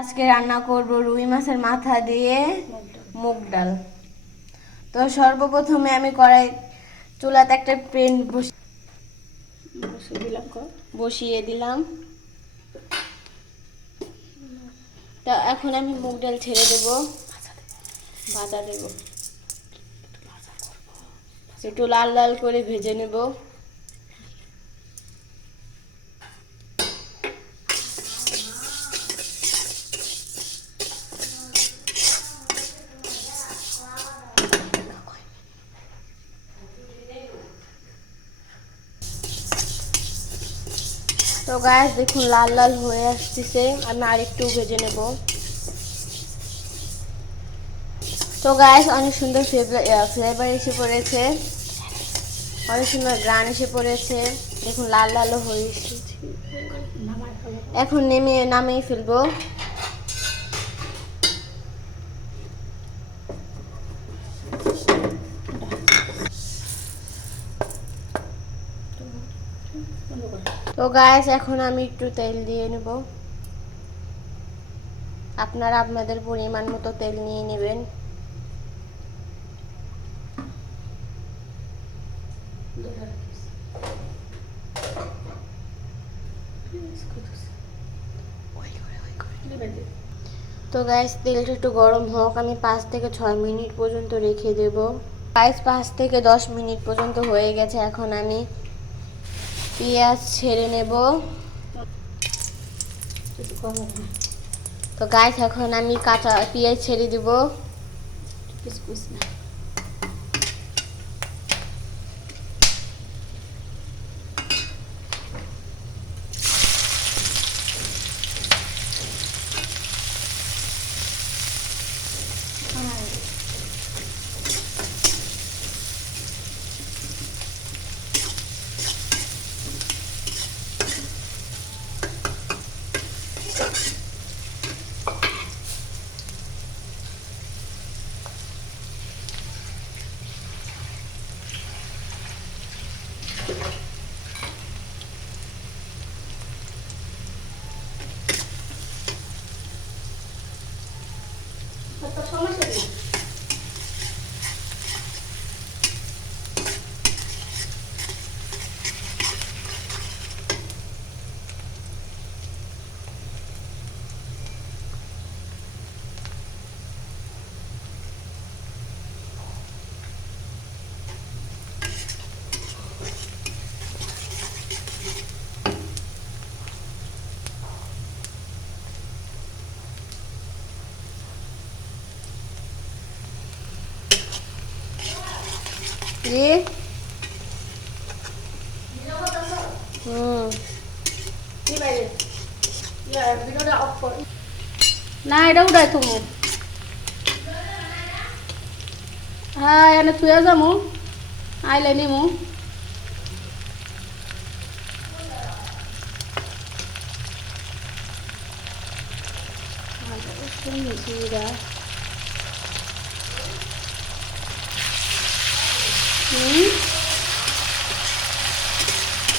আজকে রান্না করব রুই মাছের মাথা দিয়ে মুগ ডাল। তো সর্বপ্রথমে আমি চুলাতে একটা প্যান বসিয়ে দিলাম। তা এখন আমি মুগ ডাল ছেড়ে দেব, ভাজা দেব, একটু লাল লাল করে ভেজে নেব। তো গাইস দেখুন লাল লাল হয়ে আসতেছে, আমি আরেকটু ভেজে নেব। তো গাইস অনেক সুন্দর ফ্লেভার এসে পড়েছে, অনেক সুন্দর গ্রান এসে পড়েছে। দেখুন লাল লালও হয়ে এসেছে। এখন নামিয়ে ফেলবো। তো গাইস এখন আমি একটু তেল দিয়ে নেব। আপনারা আপনাদের পরিমাণ মতো তেল নিয়ে নেবেন। তো গাইস তেলটা একটু গরম হোক, আমি 5 থেকে 6 মিনিট পর্যন্ত রেখে দেব। গাইস 5 থেকে 10 মিনিট পর্যন্ত হয়ে গেছে, এখন আমি পেঁয়াজ ছেড়ে নেব। তো গাইস এখন আমি কাঁচা পেঁয়াজ ছেড়ে দিব। জি না এটা উঠাই তুমি। হ্যাঁ এনে থুয়ে যামু, আইলে নিমু।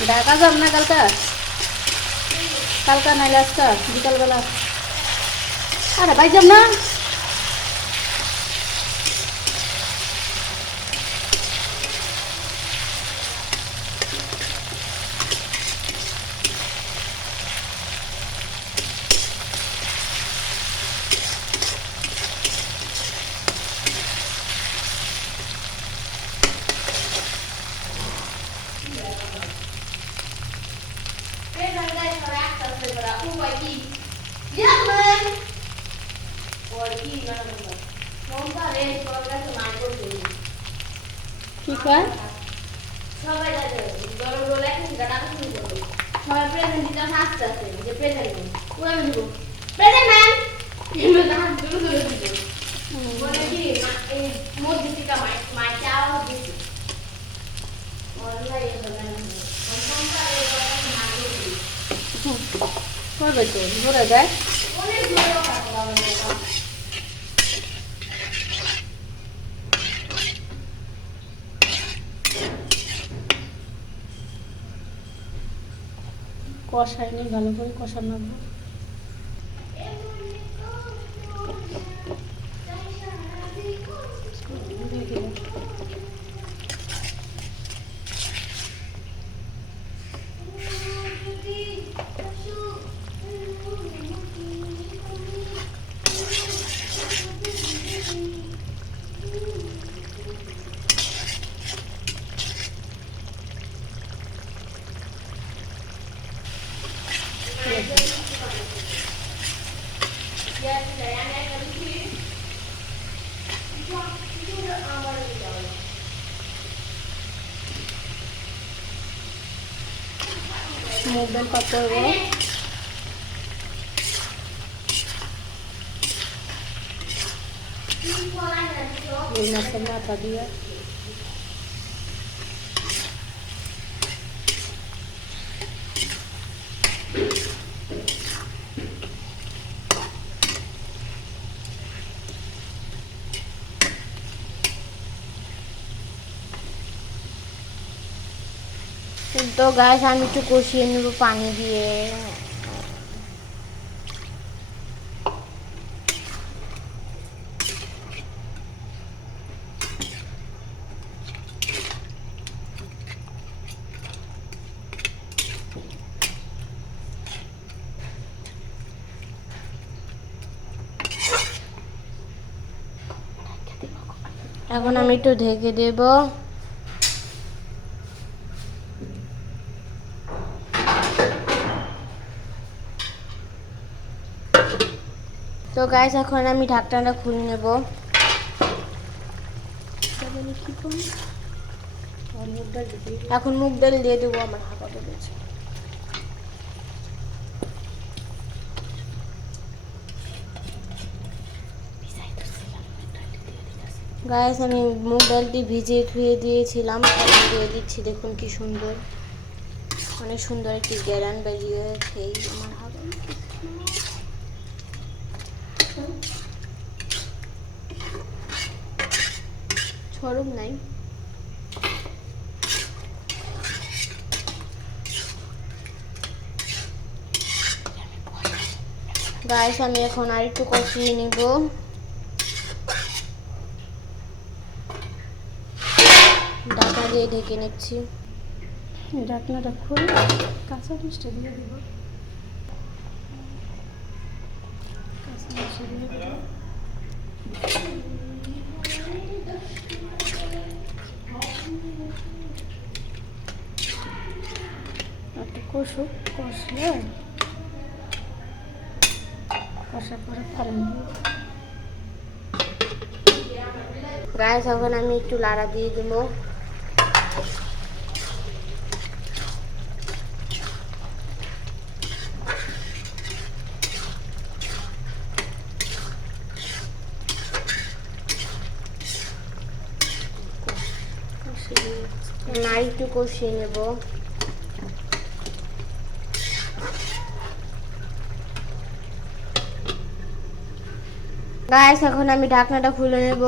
ঢাকা যাব না কালকা, কালকা নাইলে আজকা বিকালবেলা। আরে ভাই যাব না। কি কয় সবাই গরম রোল এখন গাড়া শুরু করবে। সবাই প্রেজেন্ট দিতে হাসতে আছে যে প্রেজেন্ট নেই, পুরো দিব প্রেজেন্ট ম্যাম এমন না দুটো দুটো দিব। বলে কি এই মধ্যে থেকে মাই চাও দিছি অনলাইন দোকান সংসারে কথা না বলি করবে তো ধরে দেয়। অনেক দূরে কথা বলে। কষাই নি ভালো করে কষানো। আমি একটা দিচ্ছি আমার মুগ ডাল কত করবো রুই মাছের মাথা দিয়ে তো গাইস আমি একটু কষিয়ে নেব পানি দিয়ে। এখন আমি একটু ঢেকে দেব। তো গাইস এখন আমি ঢাকনাটা খুলে নেব। এখন মুগ ডাল দিয়ে দেবো, আমার হাঁপাতে গেছে। গাইস আমি মুগ ডালটি ভিজিয়ে ধুয়ে দিয়েছিলাম, এখন দিয়ে দিচ্ছি। দেখুন কি সুন্দর, অনেক সুন্দর একটি গ্যারান বেরিয়েছে এই আমার হাতে। ছড়ুক নাই। গাইস আমি এখন আর একটু কষিয়ে নিব। ঢাকা দিয়ে ঢেকে নিচ্ছি। ঢাকনাটা খুলে কাঁচা মরিচটা দিয়ে দিব। কাঁচা মরিচটা দিয়ে দিব। একটু কষুক, কষলে কষার পরে পানি দিয়ে গাইস এখন আমি একটু লাড়া দিয়ে দেবো। আর একটু কষিয়ে নেব। গাইস এখন আমি ঢাকনাটা খুলে নেব।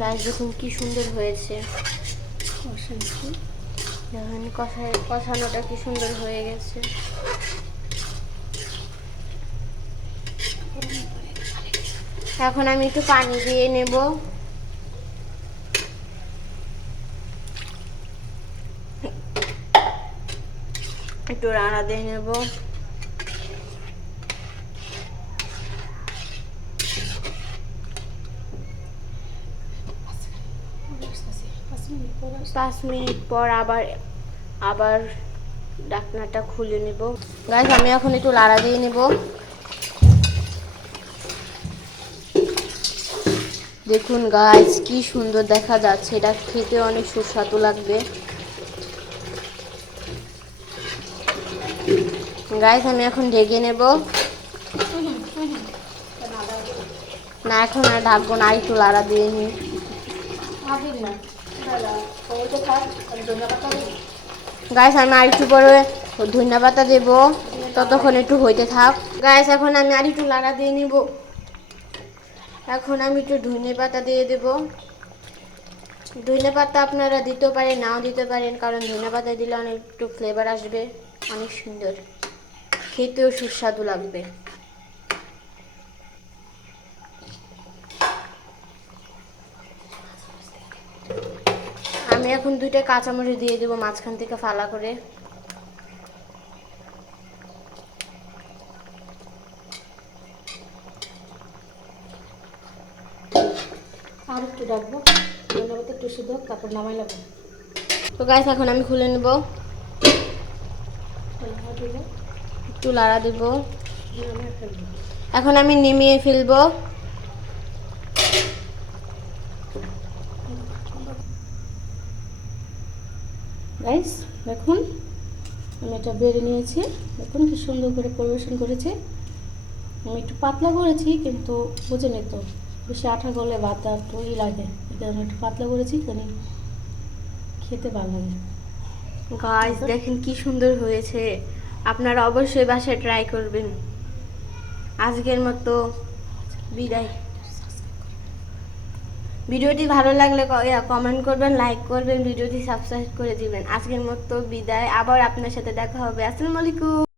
গাইস দেখুন কি সুন্দর হয়েছে। দেখুন কষানোটা কি সুন্দর হয়ে গেছে। এখন আমি একটু পানি দিয়ে নেব। একটু রান্না দিয়ে নেব। পাঁচ মিনিট পর আবার ঢাকনাটা খুলে নেব। গাইস আমি এখন একটু লাড়া দিয়ে নেব। দেখুন গাইস কি সুন্দর দেখা যাচ্ছে, এটা খেতে অনেক সুস্বাদু লাগবে। গাইস আমি এখন ঢেকে নেব। না এখন আর ঢাকবো না, একটু লাড়া দিয়ে নিই। গাইস আমি আর একটু পরে ধনিয়া পাতা দেবো, ততক্ষণ একটু হইতে থাক। গাইস এখন আমি আর একটু লাড়া দিয়ে নিব। এখন আমি একটু ধনিয়া পাতা দিয়ে দেব। ধনিয়া পাতা আপনারা দিতে পারেন, নাও দিতে পারেন, কারণ ধনিয়া পাতা দিলে অনেক একটু ফ্লেভার আসবে, অনেক সুন্দর, খেতেও সুস্বাদু লাগবে। আমি এখন 2টা কাঁচামরিচ দিয়ে দেবো মাঝখান থেকে ফালা করে। আর একটু রাখবো, একটু সিদ্ধ হোক, তারপর নামাই নেবো। তো গাইস এখন আমি খুলে নেব। একটু লাড়া দিব। এখন আমি নিমিয়ে ফেলবো। গাইস দেখুন আমি এটা বেড়ে নিয়েছি, দেখুন কি সুন্দর করে পরিবেশন করেছি। আমি একটু পাতলা করেছি কিন্তু বুঝেনি তো, বেশি আঠা করলে ভাতটা একটু লাগে, এটা আমি একটু পাতলা করেছি কারণ খেতে ভালো লাগে। গাইস দেখেন কি সুন্দর হয়েছে, আপনারা অবশ্যই বাসায় ট্রাই করবেন। আজকের মতো বিদায়। ভিডিওটি ভালো লাগলে কমেন্ট করবেন, লাইক করবেন, ভিডিওটি সাবস্ক্রাইব করে দিবেন। আজকের মতো বিদায়, আবার আপনার সাথে দেখা হবে। আসসালামু আলাইকুম।